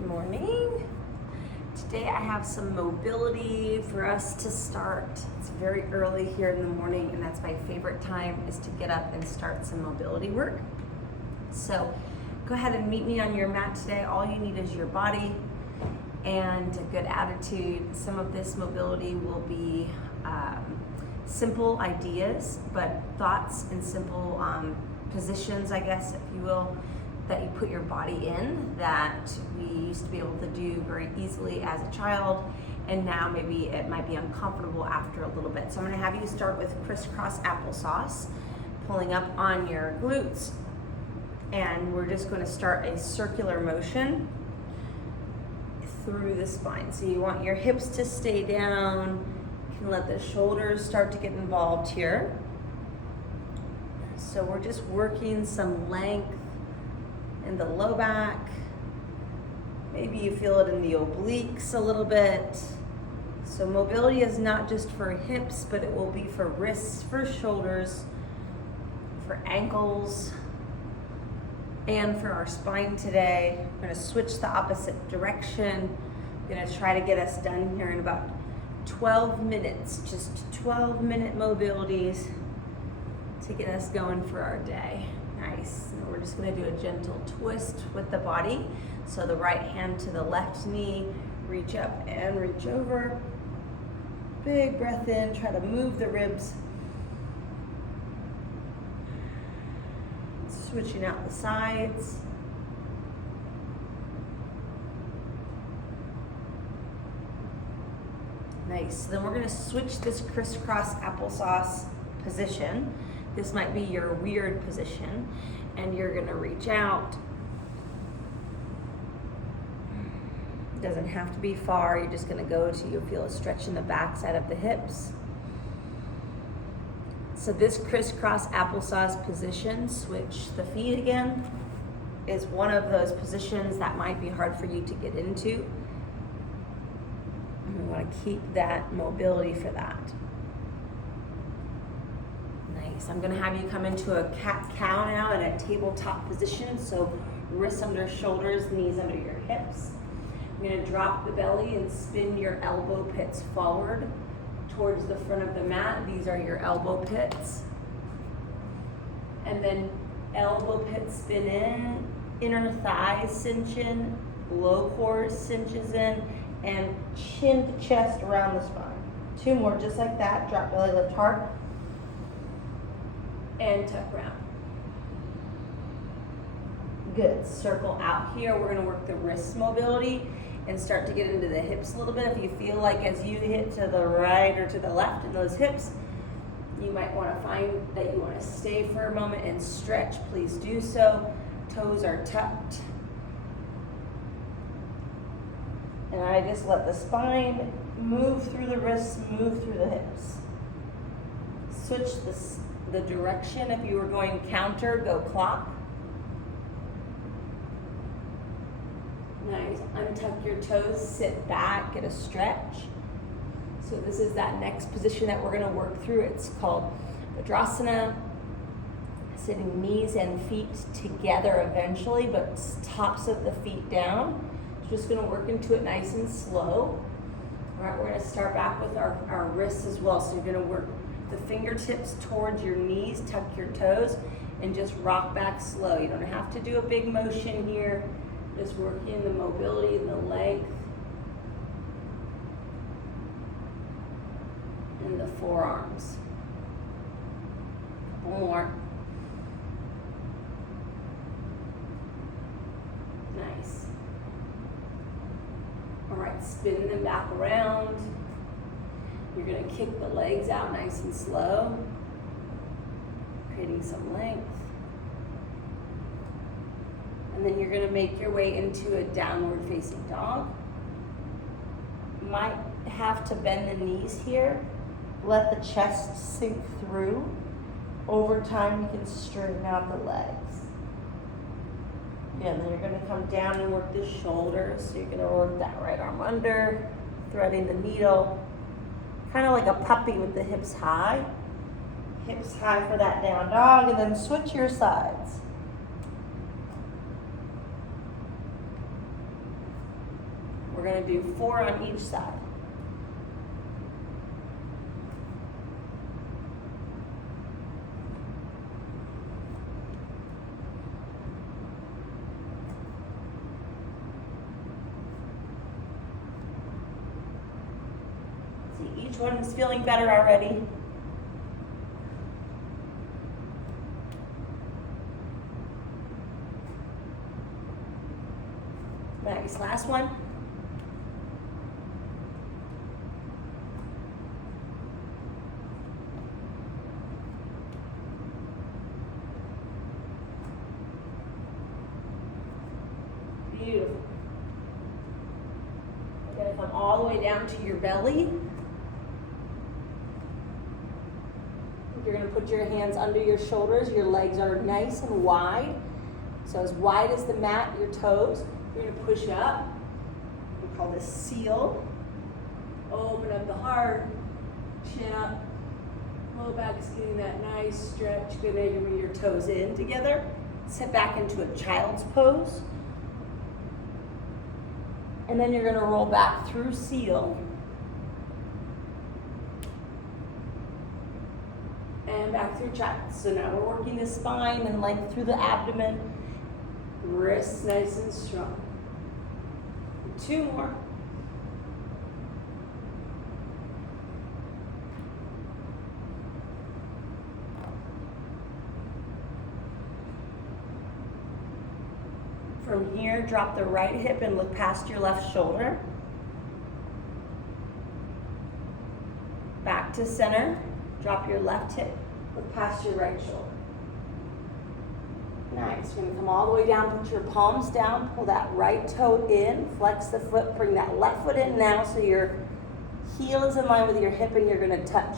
Good morning. Today I have some mobility for us to start. It's very early here in the morning and that's my favorite time, is to get up and start some mobility work. So go ahead and meet me on your mat today. All you need is your body and a good attitude. Some of this mobility will be simple ideas, but thoughts and simple positions, I guess, if you will, that you put your body in that we used to be able to do very easily as a child, and now maybe it might be uncomfortable after a little bit. So I'm going to have you start with crisscross applesauce, pulling up on your glutes, and we're just going to start a circular motion through the spine. So you want your hips to stay down. You can let the shoulders start to get involved here. So we're just working some length in the low back. Maybe you feel it in the obliques a little bit. So mobility is not just for hips, but it will be for wrists, for shoulders, for ankles, and for our spine today. We're gonna switch the opposite direction. I'm gonna try to get us done here in about 12 minutes, just 12-minute mobilities to get us going for our day. Nice. And we're just going to do a gentle twist with the body. So the right hand to the left knee, reach up and reach over. Big breath in, try to move the ribs. Switching out the sides. Nice. Then we're going to switch this crisscross applesauce position. This might be your weird position, and you're gonna reach out. It doesn't have to be far. You're just gonna go to, you'll feel a stretch in the back side of the hips. So this crisscross applesauce position, switch the feet again, is one of those positions that might be hard for you to get into. And we wanna keep that mobility for that. I'm going to have you come into a cat-cow now in a tabletop position. So wrists under shoulders, knees under your hips. I'm going to drop the belly and spin your elbow pits forward towards the front of the mat. These are your elbow pits. And then elbow pit spin in, inner thighs cinch in, low core cinches in, and chin to chest around the spine. 2 more just like that. Drop belly, lift hard. And tuck round. Good. Circle out here. We're going to work the wrist mobility and start to get into the hips a little bit. If you feel like as you hit to the right or to the left in those hips, you might want to find that you want to stay for a moment and stretch. Please do so. Toes are tucked. And I just let the spine move through the wrists, move through the hips. Switch the direction. If you were going counter, go clock. Nice. Untuck your toes, sit back, get a stretch. So this is that next position that we're going to work through. It's called Vajrasana. Sitting knees and feet together eventually, but tops of the feet down. Just going to work into it nice and slow. All right, we're going to start back with our wrists as well. So you're going to work the fingertips towards your knees, tuck your toes, and just rock back slow. You don't have to do a big motion here. Just working the mobility and the length in the forearms. Couple more. Nice. All right, spin them back around. You're going to kick the legs out nice and slow, creating some length. And then you're going to make your way into a downward facing dog. You might have to bend the knees here. Let the chest sink through. Over time, you can straighten out the legs. And then you're going to come down and work the shoulders. So you're going to work that right arm under, threading the needle. Kind of like a puppy with the hips high. Hips high for that down dog, and then switch your sides. We're gonna do 4 on each side. See, each one is feeling better already. Nice, last one. Beautiful. You're gonna come all the way down to your belly. You're gonna put your hands under your shoulders. Your legs are nice and wide. So as wide as the mat, your toes. You're gonna push up. We call this seal. Open up the heart, chin up, low back is getting that nice stretch. Good, maybe bring your toes in together. Sit back into a child's pose. And then you're gonna roll back through seal. And back through child. So now we're working the spine and length through the abdomen. Wrists nice and strong. 2 more. From here, drop the right hip and look past your left shoulder. Back to center. Drop your left hip, look past your right shoulder. Nice, you're gonna come all the way down, put your palms down, pull that right toe in, flex the foot, bring that left foot in now so your heel is in line with your hip and you're gonna touch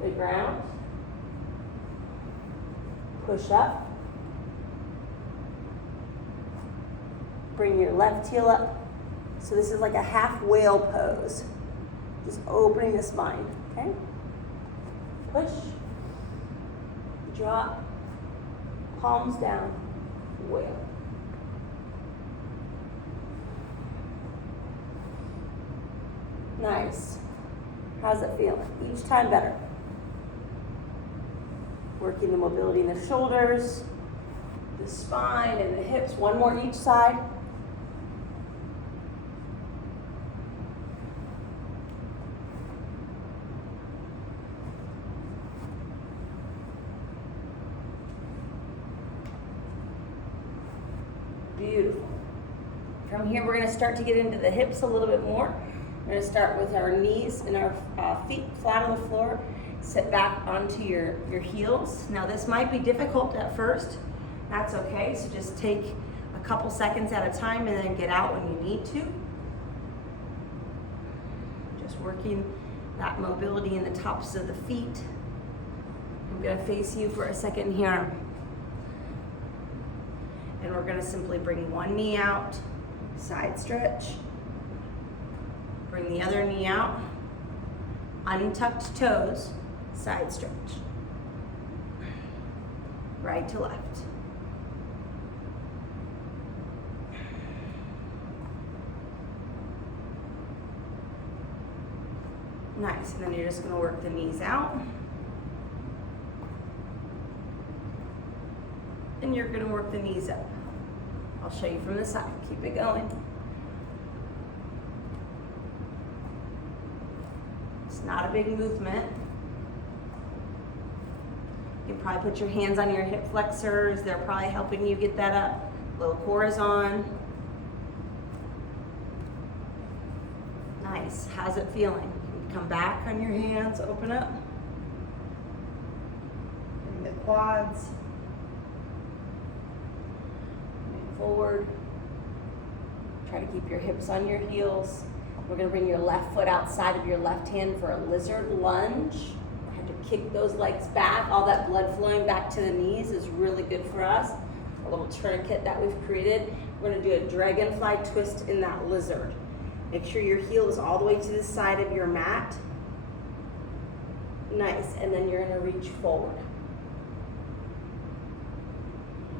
the ground. Push up. Bring your left heel up. So this is like a half whale pose. Just opening the spine, okay? Push, drop, palms down, whale. Nice. How's it feeling? Each time better. Working the mobility in the shoulders, the spine, and the hips. 1 more each side. Beautiful. From here, we're going to start to get into the hips a little bit more. We're going to start with our knees and our feet flat on the floor. Sit back onto your heels. Now, this might be difficult at first. That's okay. So just take a couple seconds at a time and then get out when you need to. Just working that mobility in the tops of the feet. I'm going to face you for a second here. And we're gonna simply bring one knee out, side stretch. Bring the other knee out, untucked toes, side stretch. Right to left. Nice, and then you're just gonna work the knees out. And you're gonna work the knees up. I'll show you from the side. Keep it going. It's not a big movement. You can probably put your hands on your hip flexors. They're probably helping you get that up. Low core is on. Nice. How's it feeling? You can come back on your hands, open up. Bring the quads. Forward. Try to keep your hips on your heels. We're going to bring your left foot outside of your left hand for a lizard lunge. I have to kick those legs back. All that blood flowing back to the knees is really good for us. A little tourniquet that we've created. We're going to do a dragonfly twist in that lizard. Make sure your heel is all the way to the side of your mat. Nice. And then you're going to reach forward.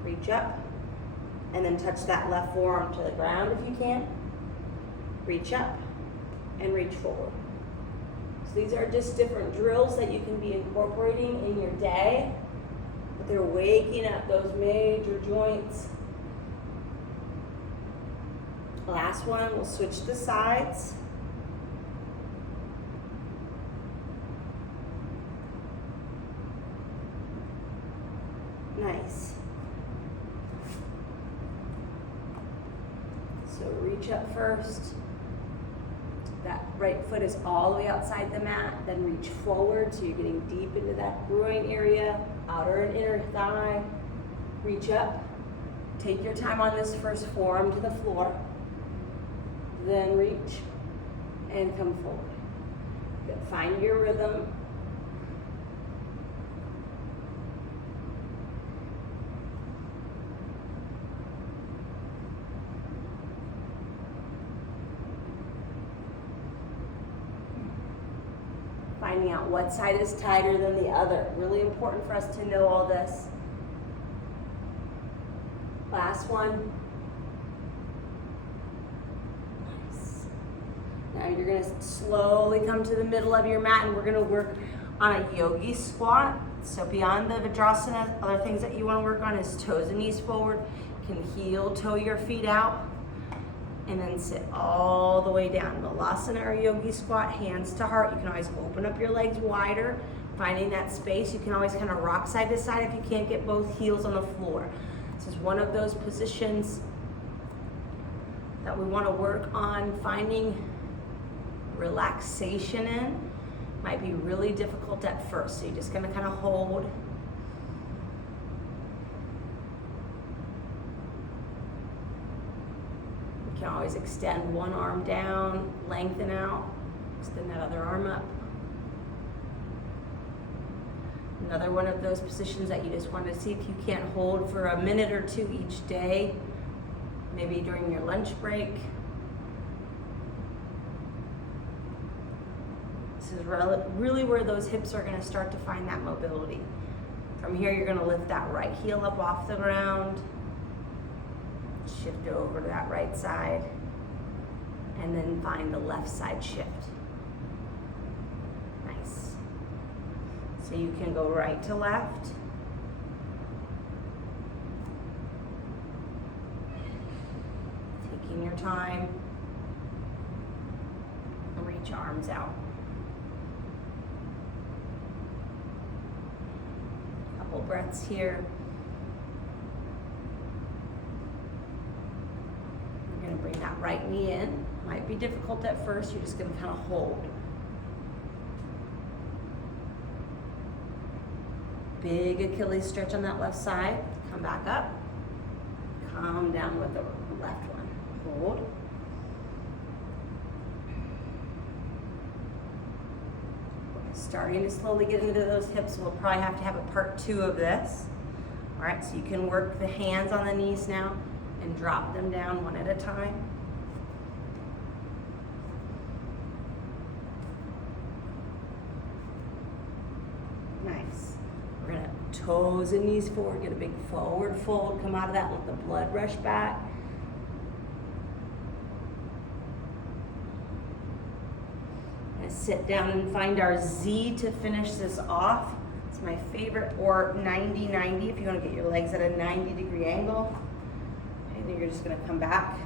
Reach up. And then touch that left forearm to the ground if you can. reach up, and reach forward. So these are just different drills that you can be incorporating in your day, but they're waking up those major joints. Last one, we'll switch the sides. Nice. So reach up first. That right foot is all the way outside the mat, then reach forward so you're getting deep into that groin area, outer and inner thigh. Reach up. Take your time on this first, forearm to the floor. Then reach and come forward. Good. Find your rhythm. Finding out what side is tighter than the other. Really important for us to know all this. Last one. Nice. Now you're going to slowly come to the middle of your mat and we're going to work on a yogi squat. So beyond the Vajrasana, other things that you want to work on is toes and knees forward. You can heel toe your feet out. And then sit all the way down. Malasana or yogi squat, hands to heart. You can always open up your legs wider, finding that space. You can always kind of rock side to side if you can't get both heels on the floor. This is one of those positions that we want to work on finding relaxation in. Might be really difficult at first, so you're just going to kind of hold. You can always extend one arm down, lengthen out, extend that other arm up. Another one of those positions that you just want to see if you can't hold for a minute or two each day, maybe during your lunch break. This is really where those hips are going to start to find that mobility. From here, you're going to lift that right heel up off the ground. Shift over to that right side, and then find the left side shift. Nice. So you can go right to left. Taking your time. Reach arms out. Couple breaths here. Bring that right knee in. Might be difficult at first. You're just going to kind of hold. Big Achilles stretch on that left side. Come back up. Come down with the left one. Hold. Starting to slowly get into those hips. We'll probably have to have a part 2 of this. All right, so you can work the hands on the knees now and drop them down one at a time. Nice. We're gonna toes and knees forward, get a big forward fold, come out of that, let the blood rush back. And sit down and find our Z to finish this off. It's my favorite, or 90-90 if you want to get your legs at a 90-degree angle. Then you're just going to come back.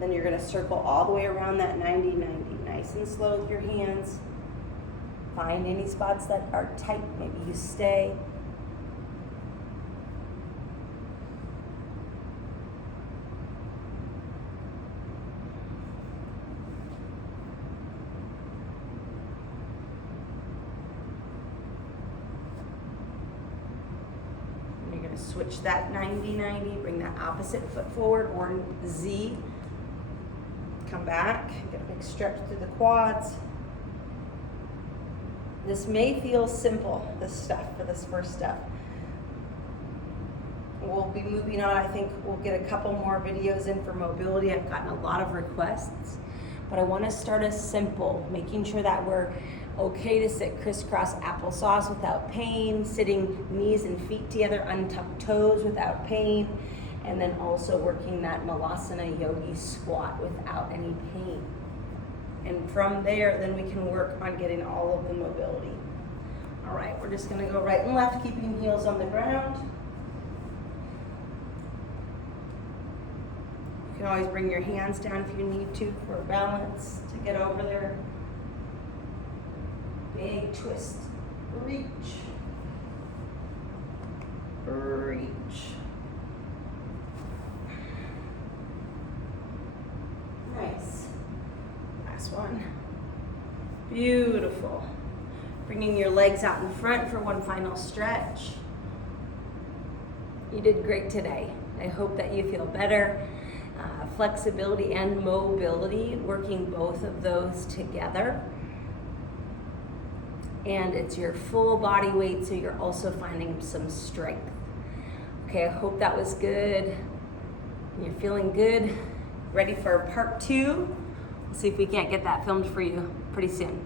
Then you're going to circle all the way around that 90-90. Nice and slow with your hands. Find any spots that are tight. Maybe you stay. Switch that 90-90, bring that opposite foot forward, or Z. Come back, get a big stretch through the quads. This may feel simple, this stuff, for this first step. We'll be moving on. I think we'll get a couple more videos in for mobility. I've gotten a lot of requests, but I want to start as simple, making sure that we're okay to sit crisscross applesauce without pain, sitting knees and feet together, untucked toes without pain, and then also working that Malasana Yogi squat without any pain. And from there, then we can work on getting all of the mobility. All right, we're just gonna go right and left, keeping heels on the ground. You can always bring your hands down if you need to for balance to get over there. Big twist, reach, reach. Nice. Last one. Beautiful. Bringing your legs out in front for one final stretch. You did great today. I hope that you feel better. Flexibility and mobility, working both of those together. And it's your full body weight, so you're also finding some strength. Okay, I hope that was good. You're feeling good. Ready for part 2? We'll see if we can't get that filmed for you pretty soon.